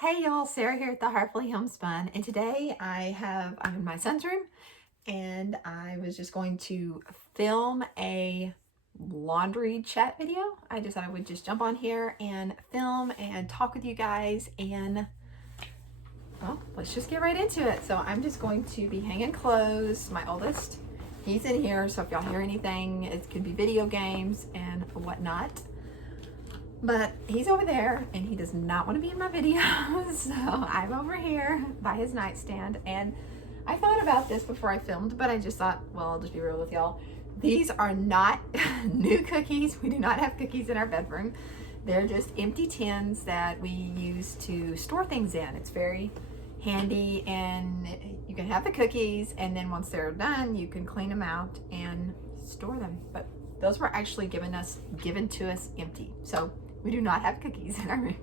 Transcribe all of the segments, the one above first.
Hey y'all, Sarah here at the Heartfully Homespun, and today I'm in my son's room, and I was just going to film a laundry chat video. I just thought I would just jump on here and film and talk with you guys, and well, let's just get right into it. So I'm just going to be hanging clothes. My oldest, he's in here, so if y'all hear anything, it could be video games and whatnot. But he's over there and he does not want to be in my videos. So I'm over here by his nightstand. And I thought about this before I filmed, but I just thought, well, I'll just be real with y'all. These are not new cookies. We do not have cookies in our bedroom. They're just empty tins that we use to store things in. It's very handy, and you can have the cookies, and then once they're done, you can clean them out and store them. But those were actually given to us empty. So we do not have cookies in our room.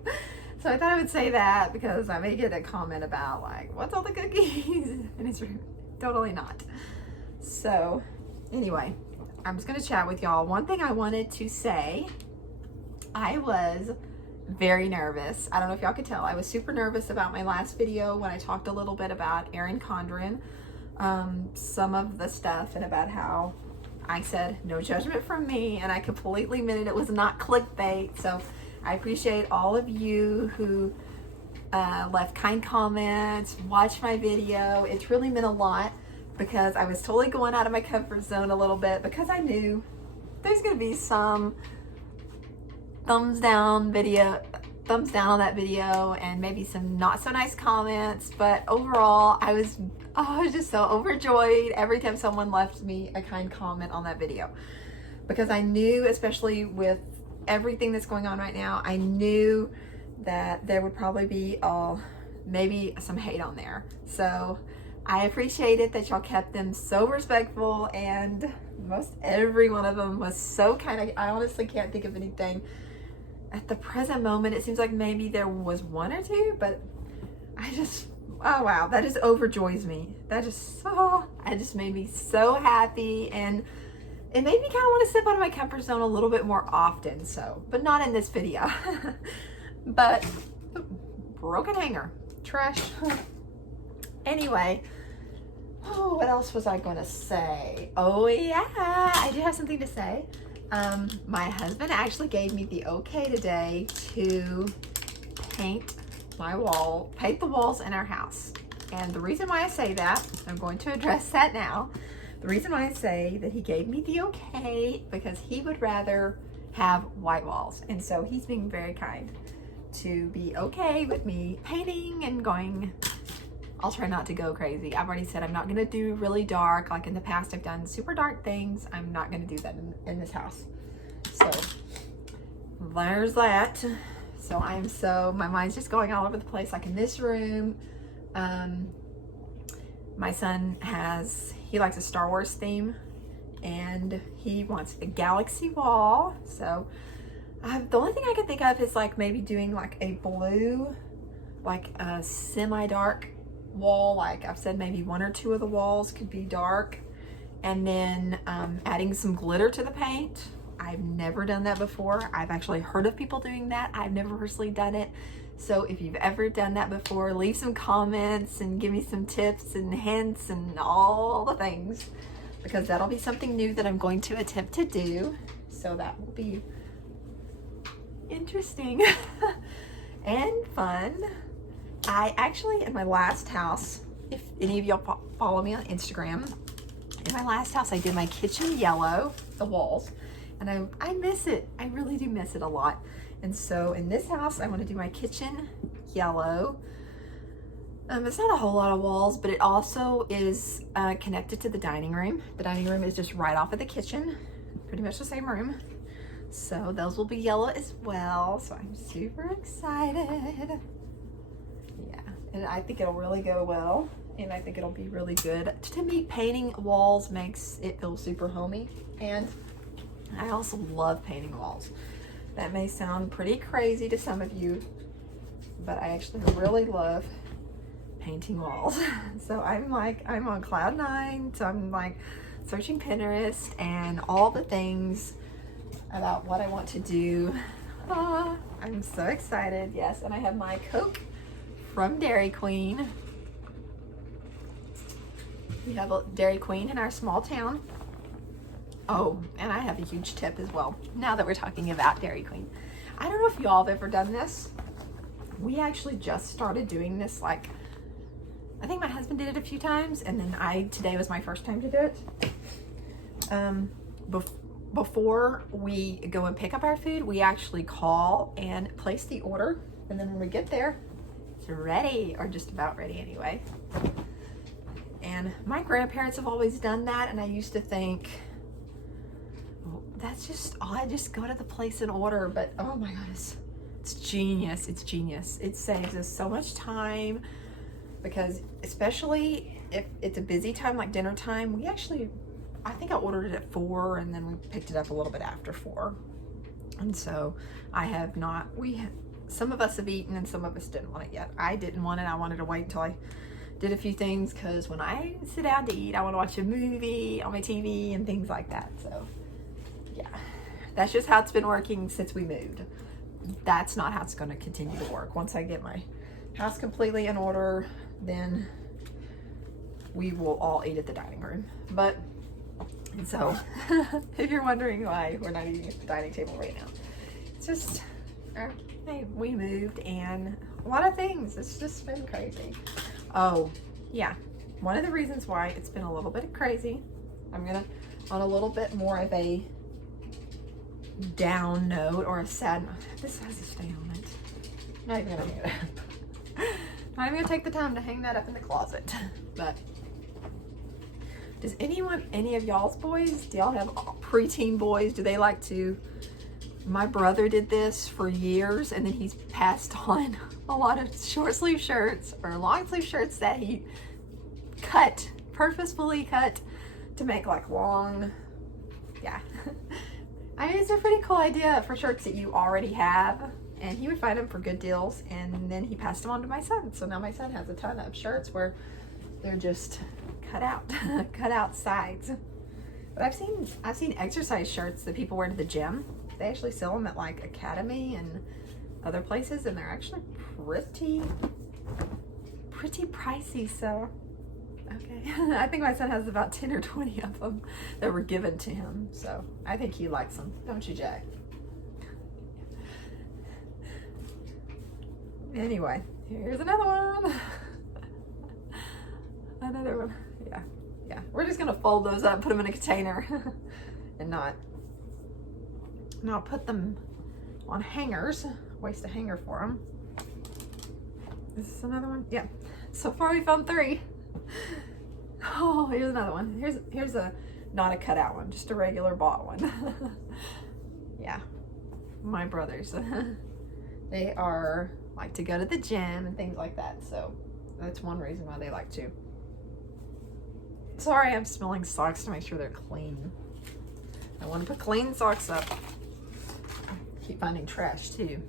So I thought I would say that because I may get a comment about like, what's all the cookies in his room? Totally not. So anyway, I'm just gonna chat with y'all. One thing I wanted to say, I was very nervous. I don't know if y'all could tell. I was super nervous about my last video when I talked a little bit about Erin Condren, some of the stuff, and about how I said no judgment from me, and I completely admitted it was not clickbait. So I appreciate all of you who left kind comments, watched my video. It's really meant a lot because I was totally going out of my comfort zone a little bit, because I knew there's going to be some thumbs down on that video, and maybe some not so nice comments. But overall, I was just so overjoyed every time someone left me a kind comment on that video, because I knew, especially with everything that's going on right now, I knew that there would probably be maybe some hate on there. So I appreciated that y'all kept them so respectful, and most every one of them was so kind. I honestly can't think of anything at the present moment. It seems like maybe there was one or two, but oh wow, that just overjoys me. It just made me so happy, and it made me kind of want to step out of my comfort zone a little bit more often. So, but not in this video. But broken hanger, trash. Anyway, what else was I going to say? Oh yeah, I do have something to say. My husband actually gave me the okay today to paint the walls in our house. And the reason why I say that, I'm going to address that now. The reason why I say that he gave me the okay, because he would rather have white walls. And so he's being very kind to be okay with me painting and going. I'll try not to go crazy. I've already said I'm not going to do really dark. Like in the past, I've done super dark things. I'm not going to do that in this house. So there's that. So my mind's just going all over the place. Like in this room, my son he likes a Star Wars theme, and he wants the galaxy wall. So the only thing I could think of is like maybe doing like a blue, like a semi-dark wall. Like I've said, maybe one or two of the walls could be dark, and then adding some glitter to the paint. I've never done that before. I've actually heard of people doing that. I've never personally done it. So if you've ever done that before, leave some comments and give me some tips and hints and all the things, because that'll be something new that I'm going to attempt to do. So that will be interesting and fun. I actually, in my last house, if any of y'all follow me on Instagram, in my last house I did my kitchen yellow, the walls, and I miss it. I really do miss it a lot. And so in this house, I want to do my kitchen yellow. It's not a whole lot of walls, but it also is connected to the dining room. The dining room is just right off of the kitchen, pretty much the same room. So those will be yellow as well. So I'm super excited. Yeah, and I think it'll really go well. And I think it'll be really good. To me, painting walls makes it feel super homey. And I also love painting walls. That may sound pretty crazy to some of you, but I actually really love painting walls. So I'm on cloud 9. So I'm like searching Pinterest and all the things about what I want to do. I'm so excited. Yes, and I have my Coke from Dairy Queen. We have a Dairy Queen in our small town. Oh, and I have a huge tip as well, now that we're talking about Dairy Queen. I don't know if y'all have ever done this. We actually just started doing this, like, I think my husband did it a few times, and then today was my first time to do it. Before we go and pick up our food, we actually call and place the order, and then when we get there, it's ready, or just about ready anyway. And my grandparents have always done that, and I used to think, oh, that's just odd, just go to the place and order, but oh my goodness, it's genius, it's genius. It saves us so much time, because especially if it's a busy time like dinner time, I think I ordered it at 4 and then we picked it up a little bit after 4. And so some of us have eaten and some of us didn't want it yet. I didn't want it. I wanted to wait until I did a few things, because when I sit down to eat, I want to watch a movie on my TV and things like that. So yeah, that's just how it's been working since we moved. That's not how it's going to continue to work. Once I get my house completely in order, then we will all eat at the dining room. And so if you're wondering why we're not eating at the dining table right now, it's just, hey, we moved and a lot of things. It's just been crazy. Oh, yeah. One of the reasons why it's been a little bit crazy, I'm going to, on a little bit more of a down note or a sad note. This has to stay on it. Not even going to hang it up. Not even going to take the time to hang that up in the closet. But does any of y'all's boys, do y'all have preteen boys? Do they like to, my brother did this for years, and then he's passed on a lot of short sleeve shirts or long sleeve shirts that he purposefully cut to make like long, yeah. I mean, it's a pretty cool idea for shirts that you already have, and he would find them for good deals, and then he passed them on to my son. So now my son has a ton of shirts where they're just cut out sides. But I've seen exercise shirts that people wear to the gym. They actually sell them at like Academy and other places, and they're actually pretty pricey. So okay. I think my son has about 10 or 20 of them that were given to him, so I think he likes them, don't you, Jack? Anyway, here's another one. Another one. Yeah, we're just gonna fold those up, put them in a container and not put them on hangers. Waste a hanger for them. Is this another one? Yeah, so far we found 3. Oh, here's another one. Here's a not a cutout one, just a regular bought one. Yeah, my brothers. They like to go to the gym and things like that, so that's one reason why they like to. Sorry, I'm smelling socks to make sure they're clean. I want to put clean socks up. Keep finding trash too.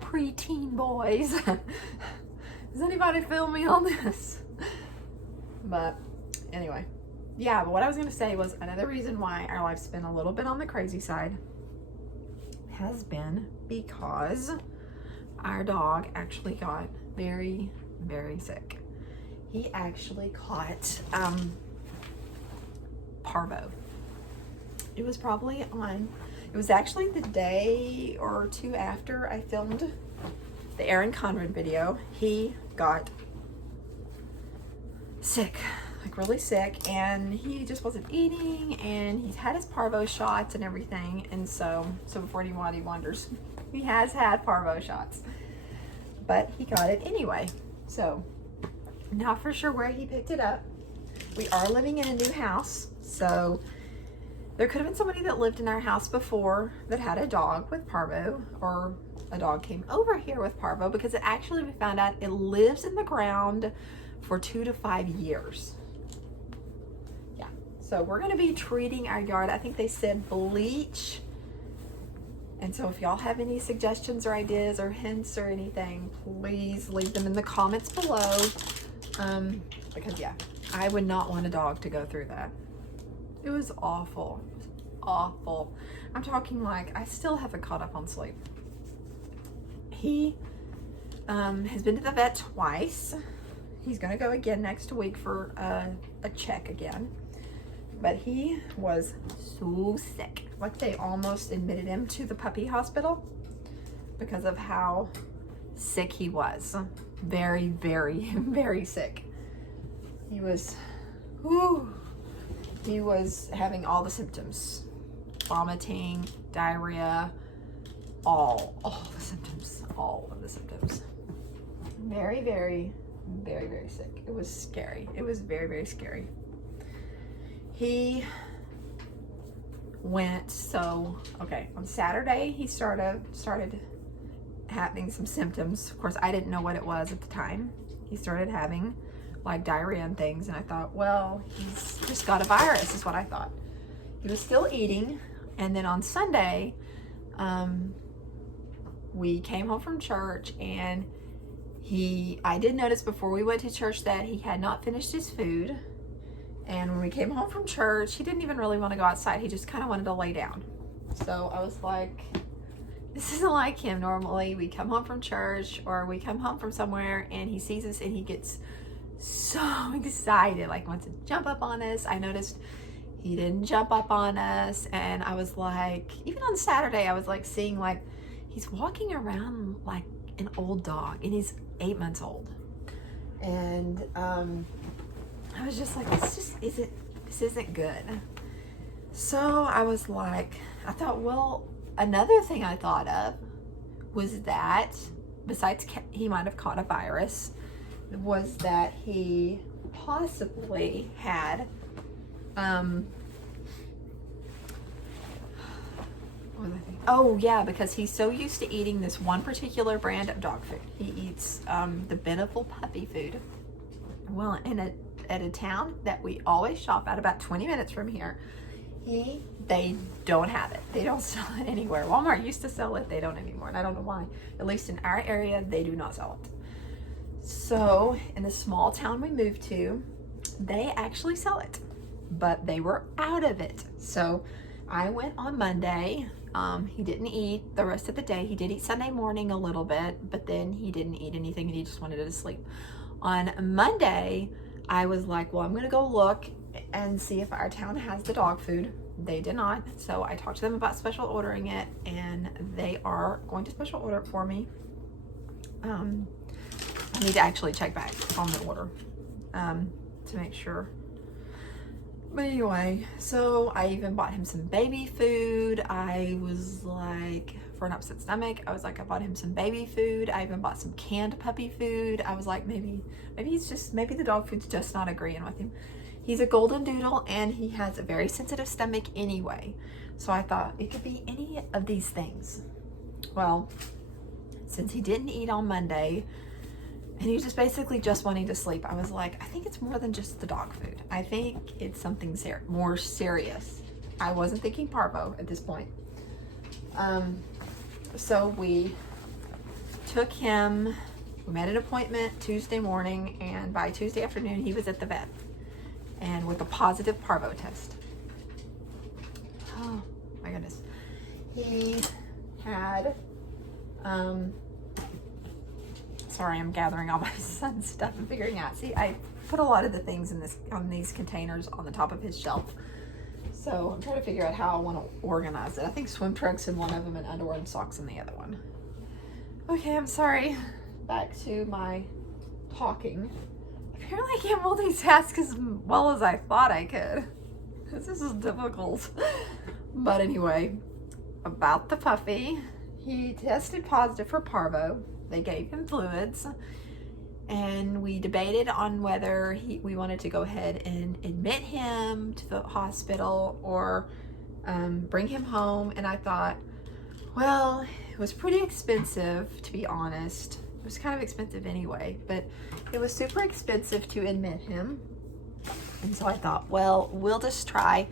Preteen boys. Does anybody feel me on this? But anyway, yeah, but what I was going to say was another reason why our life's been a little bit on the crazy side has been because our dog actually got very, very sick. He actually caught Parvo. It was actually the day or 2 after I filmed the Aaron Conrad video. He got sick, like really sick, and he just wasn't eating, and he's had his Parvo shots and everything, and so before anybody wonders, he has had Parvo shots, but he got it anyway. So not for sure where he picked it up. We are living in a new house, so there could have been somebody that lived in our house before that had a dog with Parvo, or a dog came over here with Parvo, because it actually, we found out, it lives in the ground for 2 to 5 years. Yeah, so we're going to be treating our yard. I think they said bleach. And so if y'all have any suggestions or ideas or hints or anything, please leave them in the comments below. Because yeah, I would not want a dog to go through that. It was awful. It was awful. I'm talking like I still haven't caught up on sleep. He has been to the vet twice. He's gonna go again next week for a check again. But he was so sick. Like, they almost admitted him to the puppy hospital because of how sick he was. Very, very, very sick. He was, he was having all the symptoms. Vomiting, diarrhea, all the symptoms, all of the symptoms. Very, very, very, very sick. It was scary. It was very, very scary. He went, on Saturday he started having some symptoms. Of course, I didn't know what it was at the time. He started having like diarrhea and things, and I thought, well, he's just got a virus, is what I thought. He was still eating, and then on Sunday, we came home from church, and I did notice before we went to church that he had not finished his food. And when we came home from church, he didn't even really want to go outside. He just kind of wanted to lay down. So I was like, this isn't like him. Normally we come home from church or we come home from somewhere and he sees us and he gets so excited, like wants to jump up on us. I noticed he didn't jump up on us. And I was like, even on Saturday, I was like seeing like he's walking around like an old dog, and he's 8 months old. And I was just like, this isn't good. So I was like, I thought, well, another thing I thought of was that besides he might have caught a virus, was that he possibly had oh yeah, because he's so used to eating this one particular brand of dog food. He eats the Beneful puppy food. Well, at a town that we always shop at, about 20 minutes from here, they don't have it. They don't sell it anywhere. Walmart used to sell it. They don't anymore, and I don't know why. At least in our area, they do not sell it. So in the small town we moved to, they actually sell it, but they were out of it. So I went on Monday. He didn't eat the rest of the day. He did eat Sunday morning a little bit, but then he didn't eat anything and he just wanted to sleep. On Monday, I was like, well, I'm gonna go look and see if our town has the dog food. They did not. So I talked to them about special ordering it, and they are going to special order it for me. I need to actually check back on the order to make sure. But anyway, so I even bought him some baby food. I was like, for an upset stomach, I was like, I bought him some baby food. I even bought some canned puppy food. I was like, maybe the dog food's just not agreeing with him. He's a golden doodle and he has a very sensitive stomach anyway. So I thought it could be any of these things. Well, since he didn't eat on Monday, and he was just basically just wanting to sleep, I was like, I think it's more than just the dog food. I think it's something more serious. I wasn't thinking Parvo at this point. So we took him, we made an appointment Tuesday morning, and by Tuesday afternoon, he was at the vet and with a positive Parvo test. Oh my goodness. He had, sorry, I'm gathering all my son's stuff and figuring out. See, I put a lot of the things on these containers on the top of his shelf. So I'm trying to figure out how I want to organize it. I think swim trunks in one of them and underwear and socks in the other one. Okay, I'm sorry. Back to my talking. Apparently I can't multitask as well as I thought I could. This is difficult. But anyway, about the puppy. He tested positive for Parvo. They gave him fluids, and we debated on whether we wanted to go ahead and admit him to the hospital or bring him home. And I thought, well, it was pretty expensive, to be honest. It was kind of expensive anyway, but it was super expensive to admit him. And so I thought, well, we'll just try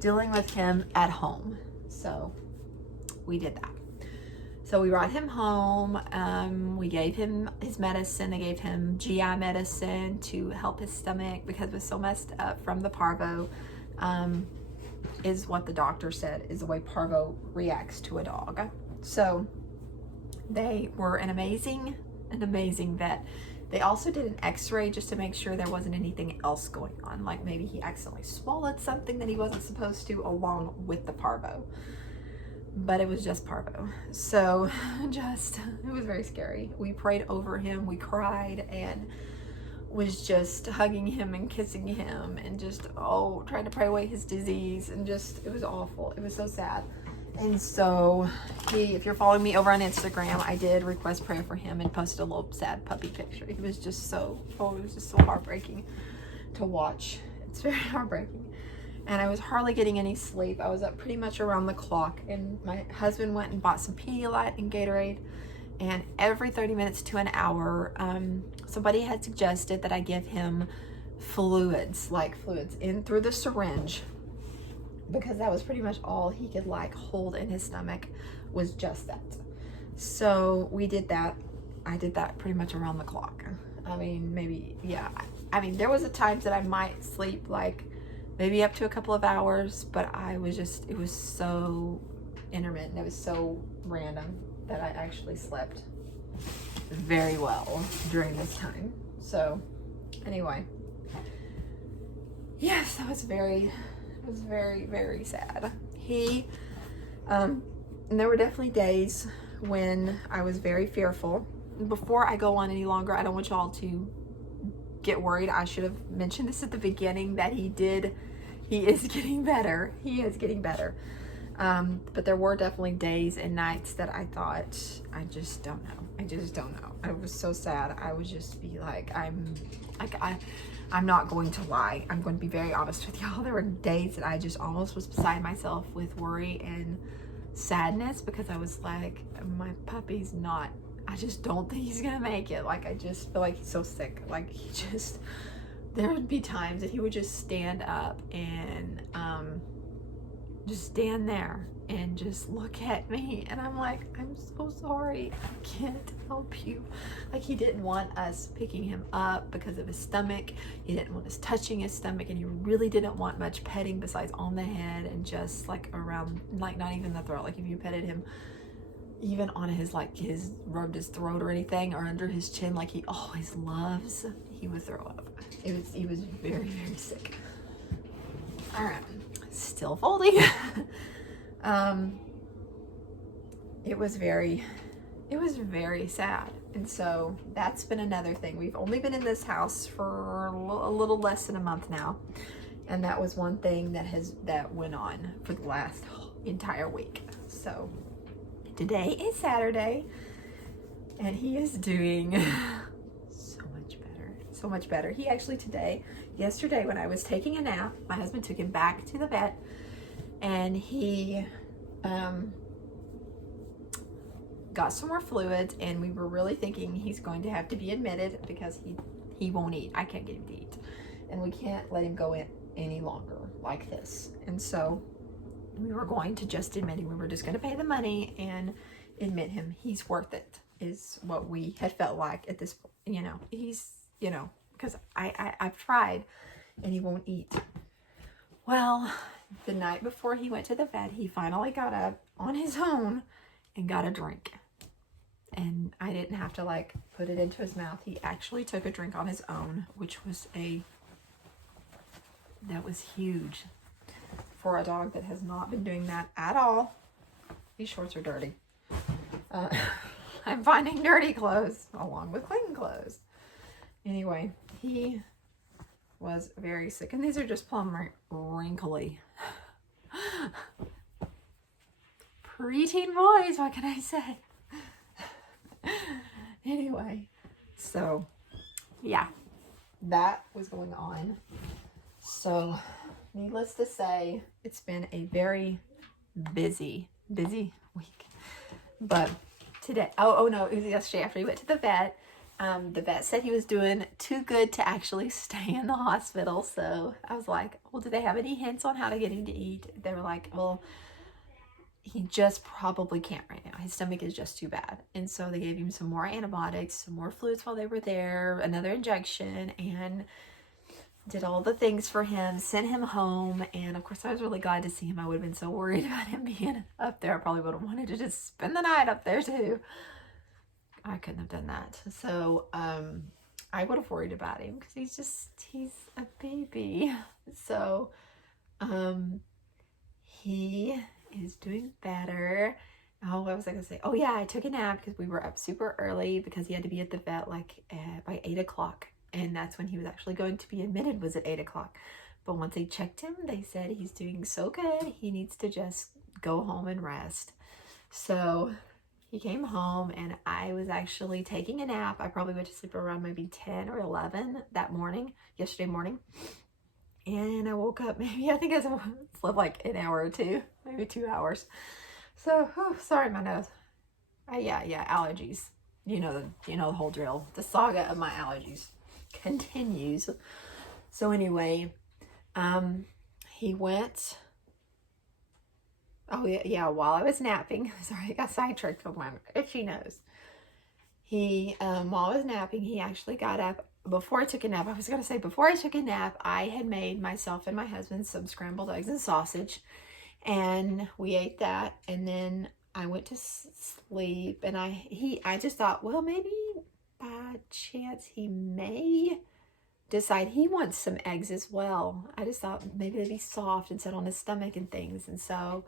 dealing with him at home. So we did that. So we brought him home. We gave him his medicine. They gave him GI medicine to help his stomach because it was so messed up from the Parvo, is what the doctor said is the way Parvo reacts to a dog. So they were an amazing an amazing vet. They also did an x-ray just to make sure there wasn't anything else going on, like maybe he accidentally swallowed something that he wasn't supposed to along with the parvo. But it was just parvo. So it was very scary. We prayed over him, we cried, and was just hugging him and kissing him and just, trying to pray away his disease, and just, it was awful. It was so sad. And so if you're following me over on Instagram, I did request prayer for him and posted a little sad puppy picture. He was just so, it was just so heartbreaking to watch. It's very heartbreaking. And I was hardly getting any sleep. I was up pretty much around the clock, and my husband went and bought some Pedialyte and Gatorade, and every 30 minutes to an hour, somebody had suggested that I give him fluids in through the syringe, because that was pretty much all he could hold in his stomach, was just that. So we did that. I did that pretty much around the clock. I mean, maybe, yeah. I mean, there was a times that I might sleep maybe up to a couple of hours, but it was so intermittent. It was so random that I actually slept very well during this time. So anyway, yes, it was very, very sad. And there were definitely days when I was very fearful. Before I go on any longer, I don't want y'all to get worried. I should have mentioned this at the beginning, that he is getting better. He is getting better. But there were definitely days and nights that I thought, I just don't know. I was so sad. I would just be I'm not going to lie. I'm going to be very honest with y'all. There were days that I just almost was beside myself with worry and sadness, because I was like, my puppy's not, I just don't think he's gonna make it. I just feel like he's so sick. There would be times that he would just stand up and just stand there and just look at me, and I'm like, I'm so sorry, I can't help you. He didn't want us picking him up because of his stomach. He didn't want us touching his stomach, and he really didn't want much petting besides on the head and just around, not even the throat. If you petted him even on his rubbed his throat or anything, or under his chin, he always loves, he would throw up. He was very, very sick. All right, still folding. It was very sad. And so that's been another thing. We've only been in this house for a little less than a month now, and that was one thing that went on for the last entire week. So today is Saturday, and he is doing so much better. He actually yesterday when I was taking a nap, my husband took him back to the vet, and he got some more fluids, and we were really thinking he's going to have to be admitted because he won't eat. I can't get him to eat, and we can't let him go in any longer like this. And so we were going to just admit him. We were just going to pay the money and admit him. He's worth it, is what we had felt like at this point. He's, because I've tried, and he won't eat. Well, the night before he went to the vet, he finally got up on his own and got a drink. And I didn't have to put it into his mouth. He actually took a drink on his own, which was that was huge for a dog that has not been doing that at all. These shorts are dirty. I'm finding dirty clothes along with clean clothes. Anyway, he was very sick, and these are just plumb wrinkly. Preteen boys, what can I say? Anyway, so yeah, that was going on. So needless to say, it's been a very busy week. But today, oh no, it was yesterday after he went to the vet. The vet said he was doing too good to actually stay in the hospital. So I was like, well, do they have any hints on how to get him to eat? They were like, well, he just probably can't right now. His stomach is just too bad. And so they gave him some more antibiotics, some more fluids while they were there, another injection, and did all the things for him, sent him home. And of course, I was really glad to see him. I would have been so worried about him being up there. I probably would have wanted to just spend the night up there too. I couldn't have done that. So, I would have worried about him because he's a baby. So, he is doing better. Oh, what was I gonna say? Oh yeah, I took a nap because we were up super early because he had to be at the vet like by 8 o'clock. And that's when he was actually going to be admitted, was at 8 o'clock. But once they checked him, they said he's doing so good, he needs to just go home and rest. So he came home and I was actually taking a nap. I probably went to sleep around maybe 10 or 11 that morning, yesterday morning. And I woke up, maybe, I think I slept like an hour or two, maybe 2 hours. So, sorry, my nose. Yeah, allergies. You know the whole drill. The saga of my allergies continues. So anyway, he went. Oh yeah. While I was napping, sorry, I got sidetracked on my itchy nose. While I was napping, he actually got up. Before I took a nap, before I took a nap, I had made myself and my husband some scrambled eggs and sausage, and we ate that, and then I went to sleep, and I just thought, well, maybe by chance he may decide he wants some eggs as well. I just thought maybe they'd be soft and sit on his stomach and things, and so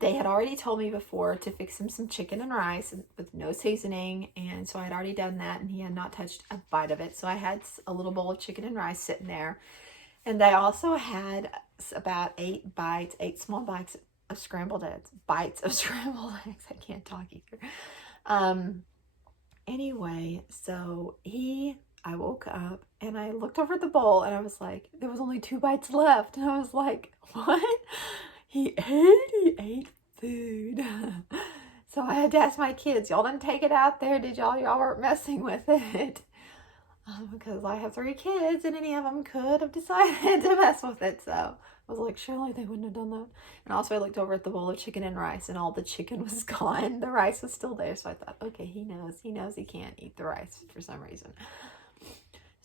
they had already told me before to fix him some chicken and rice with no seasoning, and so I had already done that, and he had not touched a bite of it. So I had a little bowl of chicken and rice sitting there, and I also had about 8 small bites of scrambled eggs. I can't talk either. Anyway, so I woke up and I looked over at the bowl and I was like, there was only 2 bites left, and I was like, what? He ate food. So I had to ask my kids, y'all didn't take it out there, did y'all? Y'all weren't messing with it. Because I have 3 kids and any of them could have decided to mess with it. So I was like, surely they wouldn't have done that. And also I looked over at the bowl of chicken and rice and all the chicken was gone. The rice was still there. So I thought, okay, he knows he can't eat the rice for some reason.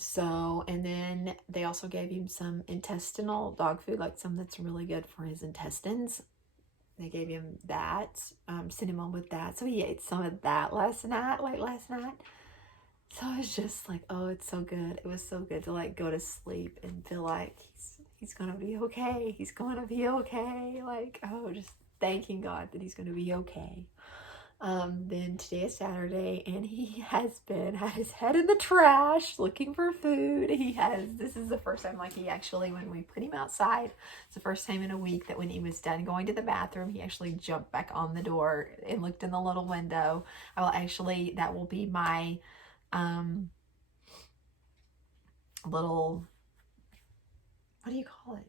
So, and then they also gave him some intestinal dog food, like some that's really good for his intestines. They gave him that, sent him on with that. So he ate some of that late last night. So I was just like, oh, it's so good. It was so good to like go to sleep and feel like he's going to be okay. He's going to be okay. Like, oh, just thanking God that he's going to be okay. Then today is Saturday and he had his head in the trash looking for food. This is the first time, like, he actually, when we put him outside, it's the first time in a week that when he was done going to the bathroom, he actually jumped back on the door and looked in the little window. That will be my, little, what do you call it?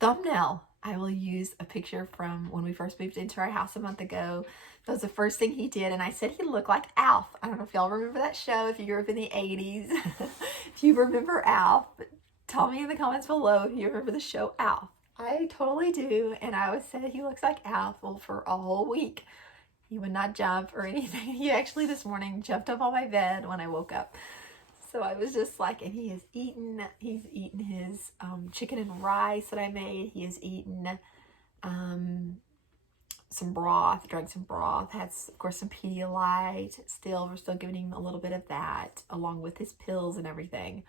Thumbnail. I will use a picture from when we first moved into our house a month ago. That was the first thing he did, and I said he looked like Alf. I don't know if y'all remember that show, if you grew up in the 80s. If you remember Alf, tell me in the comments below if you remember the show Alf. I totally do, and I always said he looks like Alf. Well, for a whole week, he would not jump or anything. He actually this morning jumped up on my bed when I woke up. So I was just like, and he's eaten his chicken and rice that I made. He has eaten some broth, drank some broth, had, of course, some Pedialyte. We're still giving him a little bit of that along with his pills and everything.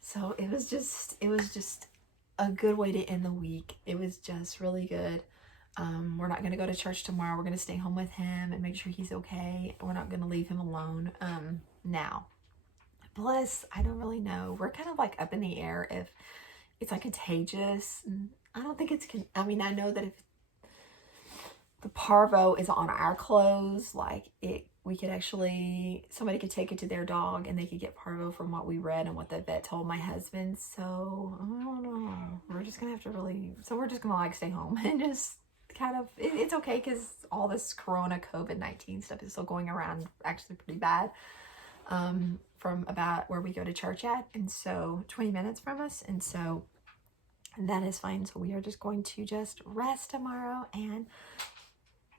So it was just a good way to end the week. It was just really good. We're not going to go to church tomorrow. We're going to stay home with him and make sure he's okay. We're not going to leave him alone now. Plus, I don't really know. We're kind of like up in the air if it's like contagious. I don't think I know that if the Parvo is on our clothes, like somebody could take it to their dog and they could get Parvo from what we read and what the vet told my husband. So I don't know. We're just gonna have to we're just gonna like stay home and just kind of, it's okay because all this Corona COVID-19 stuff is still going around actually pretty bad. From about where we go to church at, and so 20 minutes from us, and so that is fine. So we are just going to just rest tomorrow and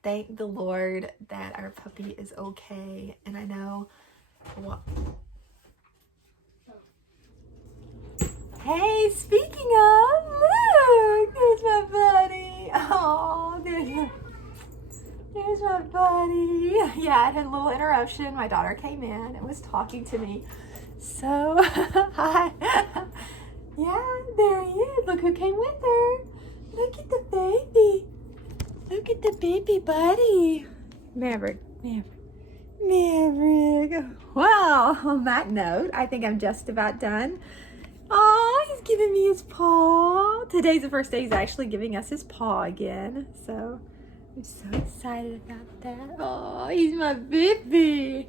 thank the Lord that our puppy is okay. And I know hey, speaking of, look, there's my buddy. Oh, There's my buddy. Yeah, I had a little interruption. My daughter came in and was talking to me. So, hi. Yeah, there he is. Look who came with her. Look at the baby. Look at the baby buddy. Maverick. Well, on that note, I think I'm just about done. Oh, he's giving me his paw. Today's the first day he's actually giving us his paw again. So I'm so excited about that. Oh, he's my baby.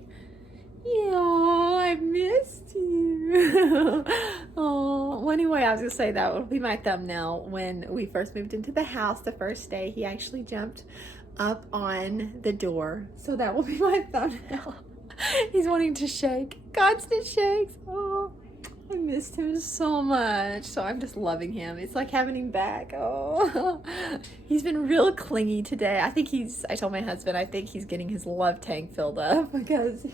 Yeah, I missed you. Oh, well, anyway, I was gonna say that will be my thumbnail. When we first moved into the house, the first day, he actually jumped up on the door. So that will be my thumbnail. He's wanting to shake. Constant shakes. Oh, I missed him so much. So I'm just loving him. It's like having him back. Oh, he's been real clingy today. I told my husband, I think he's getting his love tank filled up because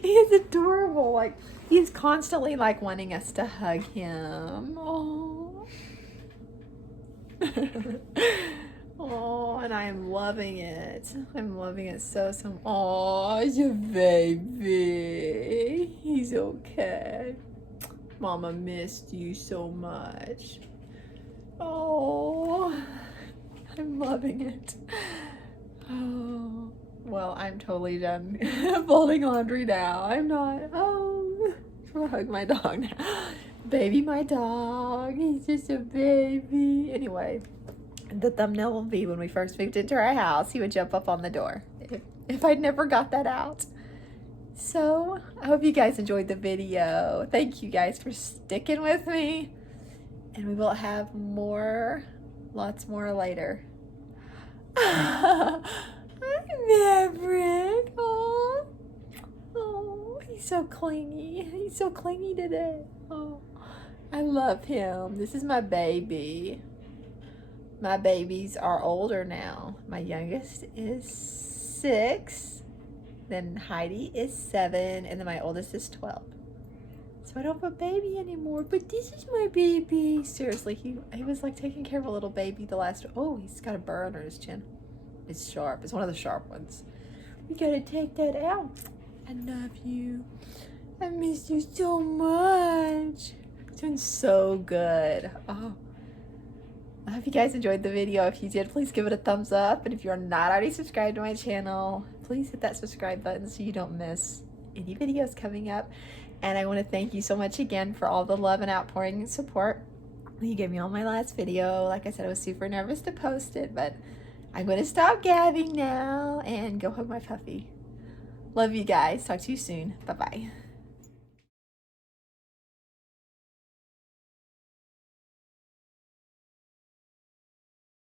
he is adorable. Like, he's constantly like wanting us to hug him. Oh. Oh, and I am loving it. I'm loving it so. Oh, it's your baby. He's okay. Mama missed you so much. Oh, I'm loving it. Oh, well, I'm totally done folding laundry now. I'm not. Oh, I'll hug my dog now. Baby, my dog. He's just a baby. Anyway. The thumbnail will be when we first moved into our house, he would jump up on the door if I'd never got that out. So I hope you guys enjoyed the video. Thank you guys for sticking with me, and we will have lots more later. Hi, Maverick. Oh, he's so clingy. He's so clingy today. Oh, I love him. This is my baby. My babies are older now. My youngest is 6, then Heidi is 7, and then my oldest is 12. So I don't have a baby anymore, but this is my baby. Seriously, he was like taking care of a little baby the last. Oh, he's got a burr under his chin. It's sharp. It's one of the sharp ones. We gotta take that out. I love you. I miss you so much. It's been so good. Oh. I hope you guys enjoyed the video. If you did, please give it a thumbs up. And if you're not already subscribed to my channel, please hit that subscribe button so you don't miss any videos coming up. And I want to thank you so much again for all the love and outpouring and support you gave me on my last video. Like I said, I was super nervous to post it, but I'm going to stop gabbing now and go hug my puppy. Love you guys. Talk to you soon. Bye-bye.